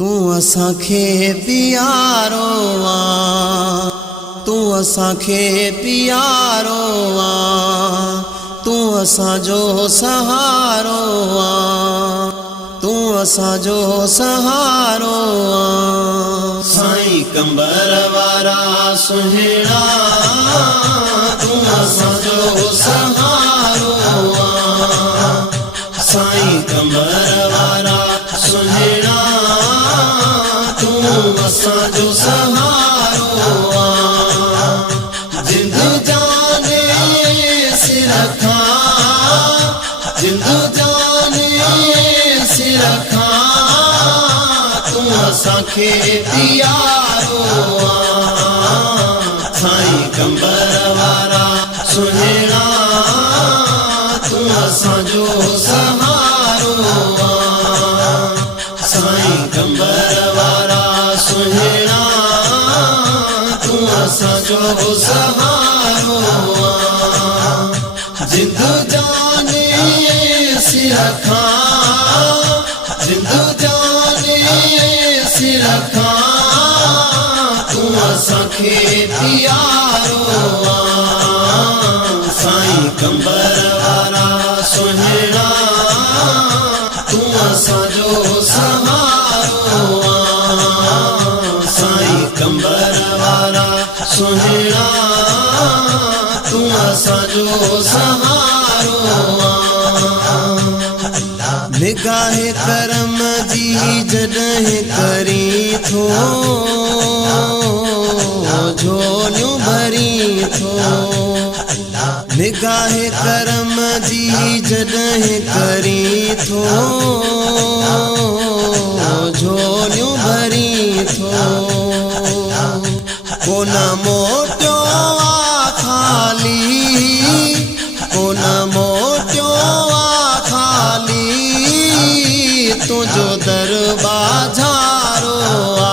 तू असांखे पियारो आ, तू असांखे पियारो आ, तू असांजो सहारो आ, तू असांजो सहारो आ। साईं कंबर वारा सुहिणा तू असांजो सहारो आ। साईं कंबर वारा सुहिणा तू असांजो सहारो आ। जिंद जाने सिर खां, जिंद जाने सिर खां तू असांखे पियारो आ। साईं कंबर वारा सुहिणा तू असांजो सहारो आ। साईं कंबर वारा सुहिणा तू असांजो सहारो आ। जिंद जाने सिर खां, जिंद जाने सिर खां तू असांखे पियारो आ। साईं कंबर वारा सुहिणा तू असांजो सहारो आ। साईं कंबर वारा सुहिणा तू असांजो सहारो आ। निगाहे करम जी जॾहिं करी थो, झोलियूं भरी थो। निगाहे करम जी जॾहिं करी थो, झोलियूं भरी थो। कोन मोटियो आ खाली, कोन मोटियो आ खाली, तुझो दरबार झारो आ।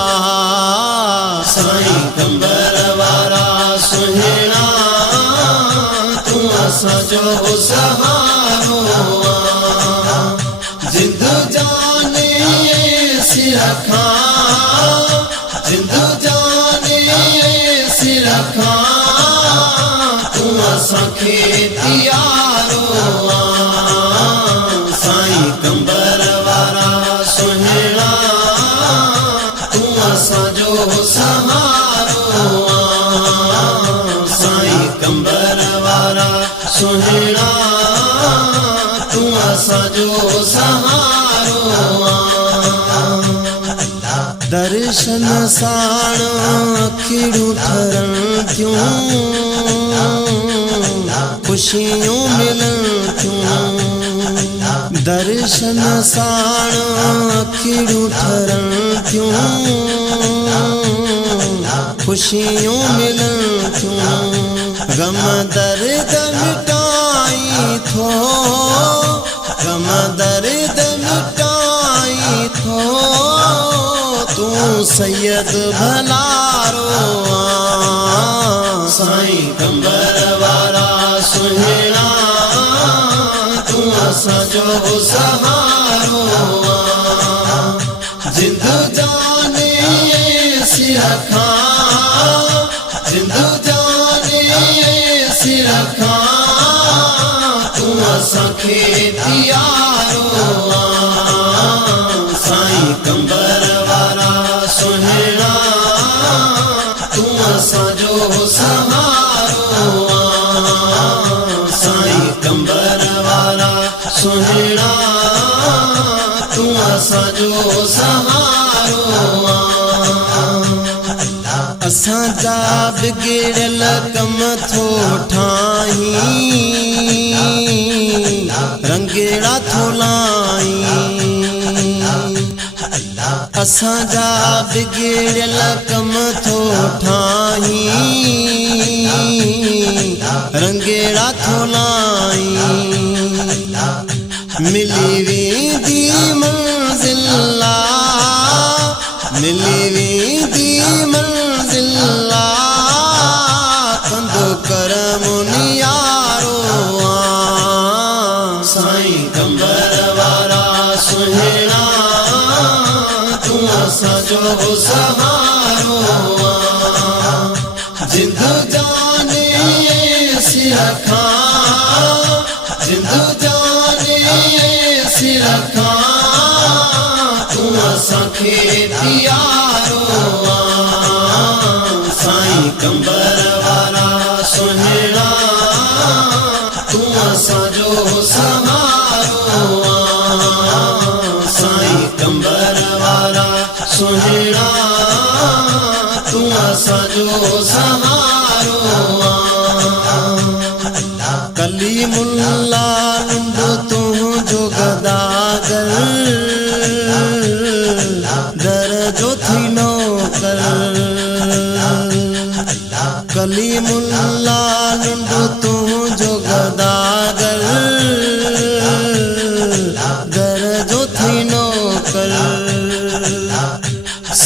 साईं कंबर वारा सुहिणा तू असांजो सहारो आ। जिंद जाने सिर खां, जिंद जाने सिर खां तू असांखे पियारो आ। साईं कंबर वारा सुहिणा तू असांजो सहारो आ। साईं कंबर वारा सुहिणा तू असांजो सहारो आ। दर्शन साण अखियूं ठरण थियूं, खुशियूं मिलन थियूं। दर्शन साण अखियूं ठरण थियूं, खुशियूं मिलन थियूं। गम दर्द मिटाई थो, गम दर्द मिटाई थो। तू सैयद भलारो आ। साईं कंबर वारा सुहिणा तू असांजो सहारो आ। जिंद जाने सिर खां, जिंद जाने सिर खां तू असांखे पियारो आ। साईं कंबर वारा सुहिणा तू असांजो सहारो आ। साईं कंबर वारा सुहिणा तू असांजो सहारो आ। असांजा बिगड़ियल कम थो ठाहीं, रंगेड़ा थो लाहीं। असांजा बिगड़ियल कम थो ठाहीं, रंगेड़ा थो लाहीं। मिली वेंदी मंज़िल, मिली वेंदी मंज़िल, कंदो करम नियारो आ। साईं कंबर वारा सुहिणा असांजो सहारो जिंद जाने सिर खां जिंद जाने सिर खां तू असांखे प्यारो साईं कंबर वारा सुहिणा तू असांजो सहारो साईं कंबर वारा सुहिणा तू असांजो सहारो कलीमुल्ला नंढो तुंहिंजो गदागर दर जो थी नौकर कलीमुल्ला नंढो तुंहिंजो गदागर दर जो थी नौकर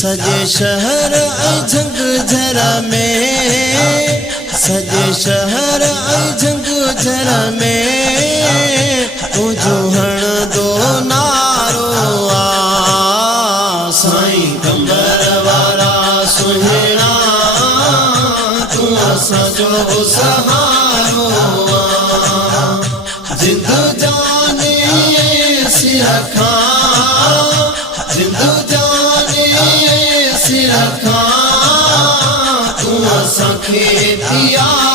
सजे शहर ऐं झंग झर में सजे शहर ऐं झंग झर में तुंहिंजो हणंदो नारो साईं कंबर वारा सुहिणा तू असांजो सहारो जिंद जाने सिर खां जिंद जाने सिर खां तू असांखे प्यारो